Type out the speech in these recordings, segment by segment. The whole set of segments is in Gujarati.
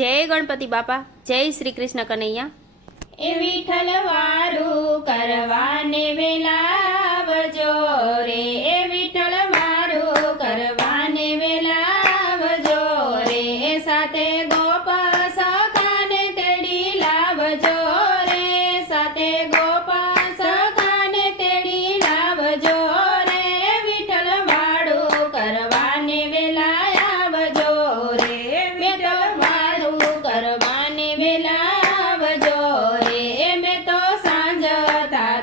જય ગણપતિ બાપા, જય શ્રી કૃષ્ણ કનૈયા। એ વિઠ્ઠલ વારું કરવાને વેલાવજો રે, એ વિઠ્ઠલ વારું કરવાને વેલાવજો રે, સાથે ગોપ સખાને તેડી લાવજો રે, સાથે ગોપ સખાને તેડી લાવજો રે, વિઠ્ઠલ વાળું કરવાને વેલા આવજો રે, વિઠ્ઠલ વાળું કરવાને વેલા આવજો રે, મેં તો સાંજ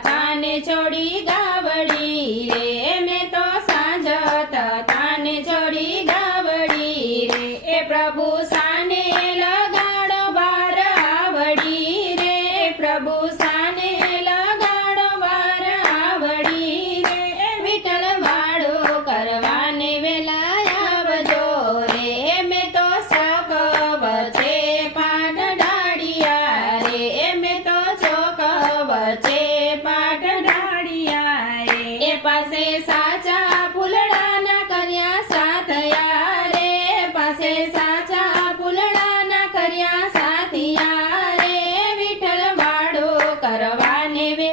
તાને છોડી ગાવડી રે, મેં તો સાંજ તાને છોડી ગાવડી રે, એ પ્રભુ સાને લગાડો બાર આવડી રે, પ્રભુ સાને લગાડો બાર આવડી રે, વિઠ્ઠલ વાળું કરવાને વેલા આવજો રે, મેં તો સક વચ્ચે પાટ ડાળિયા રે, મેં તો ચોક વચ્ચે પાટ ડાળિયા રે, એ પાસે સાચા ફૂલડાના કર્યા સાથિયા રે, પાસે સાચા ફૂલડાના કર્યા સાથિયા રે, વિઠ્ઠલ વાળું કરવાને વે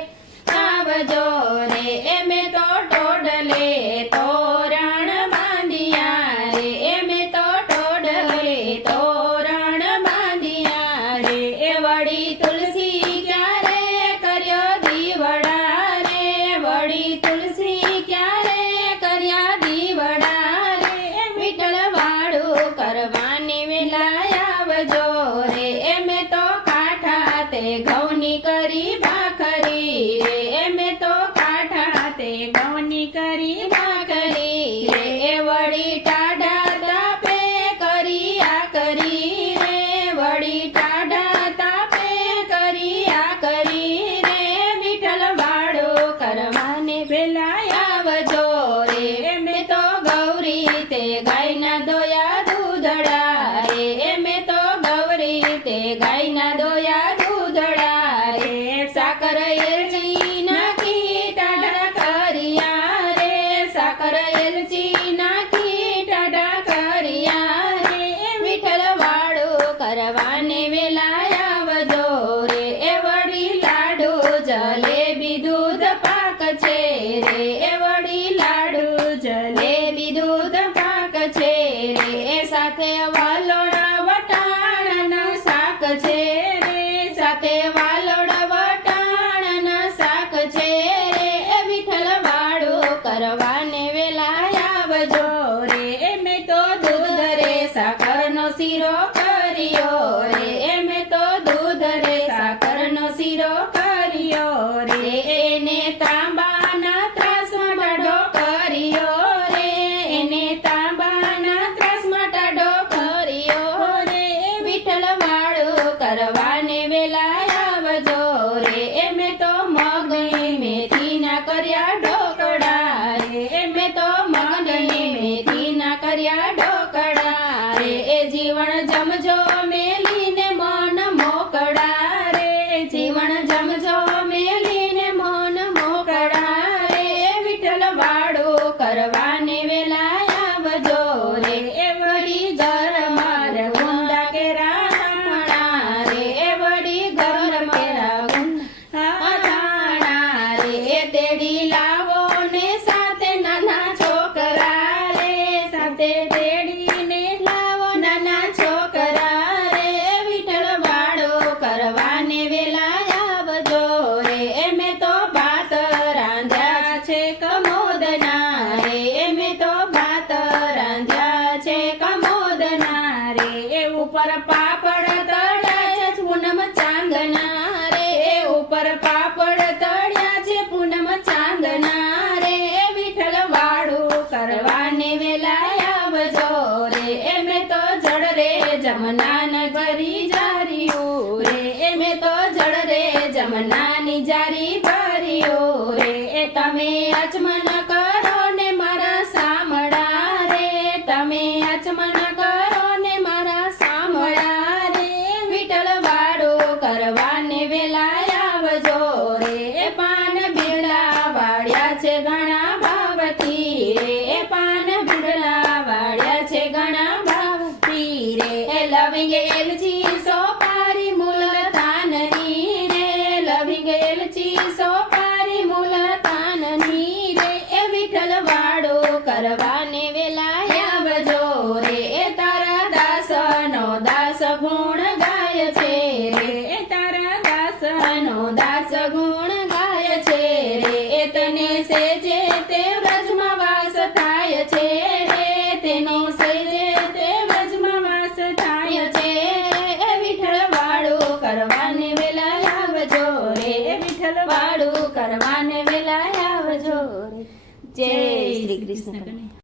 આવજો રે, મેં તો ટોડલે તોરણ બાંધિયા રે, મેં તો ટોડલે તોરણ બાંધિયા રે, વળી તુલસી ક્યારે કર્યો દીવડા રે, વળી તુલસી ક્યારે કર્યા દીવડા રે, વિઠ્ઠલ વાળું કરવાને વેલા આવજો રે, મેં તો કાંઠા તે ઘઉંની કરી ભાખરી રે, મેં તો કાંઠા તે ઘઉંની કરી ભાખરી રે, વળી ટાઢા તાપે કરી આ કરી રે, વળી ટાઢા તાપે કરી આ કરી રે, વિઠ્ઠલ વાળું કરવાને વેલા આવજો રે, મેં તો ગૌરી તે ગાયના દોયા દૂધડા રે, મેં તો ગૌરી તે ગાયના દોયા દૂધડા રે, સાકર એલચી નાખી ટાઢા કર્યા રે, સાકર એલચી નાખી ટાઢા કર્યા રે, વિઠ્ઠલ વાળું કરવાને વેલા આવજો રે, વળી લાડુ જલેબી દૂધ પાક છે રે, વળી લાડુ જલેબી દૂધ પાક છે રે, સાથે વાલોડ વટાણાનું શાક છે રે, સાથે વાલોડ વટાણાનું શાક છે રે, વિઠ્ઠલ વાળું કરવાને વેલા આવજો રે, મેં તો દૂધ રે સાકરનો શીરો કર્યો રે, મેં તો દૂધ રે સાકરનો શીરો કર્યો રે, એને તાંબાના ત્રાસમાં ટાઢો કર્યો રે, એને તાંબાના ત્રાસમાં ટાઢો કર્યો રે, વિઠ્ઠલ વાળું કરવાને વેલા આવજો રે, મેં તો મગની મેથીના કર્યા ઢોકળા રે, મેં તો મગની મેથીના કર્યા ઢોકળા રે, જીવન જમજો મેલીને મન મોકળા રે, જીવન જમજો મેલીને મન મોકળા રે, વિઠ્ઠલ વાળું કરવાને વેલા આવજો રે, વળી ઘર માર ગુંદા કેરા થાણા રે, વળી ઘર મારા ગુંદા થાણા રે, તેડી લાવો ને સાથે નાના છોકરા રે, સાથે તેડીને લાવો નાના છોકરા રે, વિઠ્ઠલ વાળું કરવાને વેલા આવજો રે, મેં તો ભાત રાંધ્યા છે કમોદના રે, સોપારી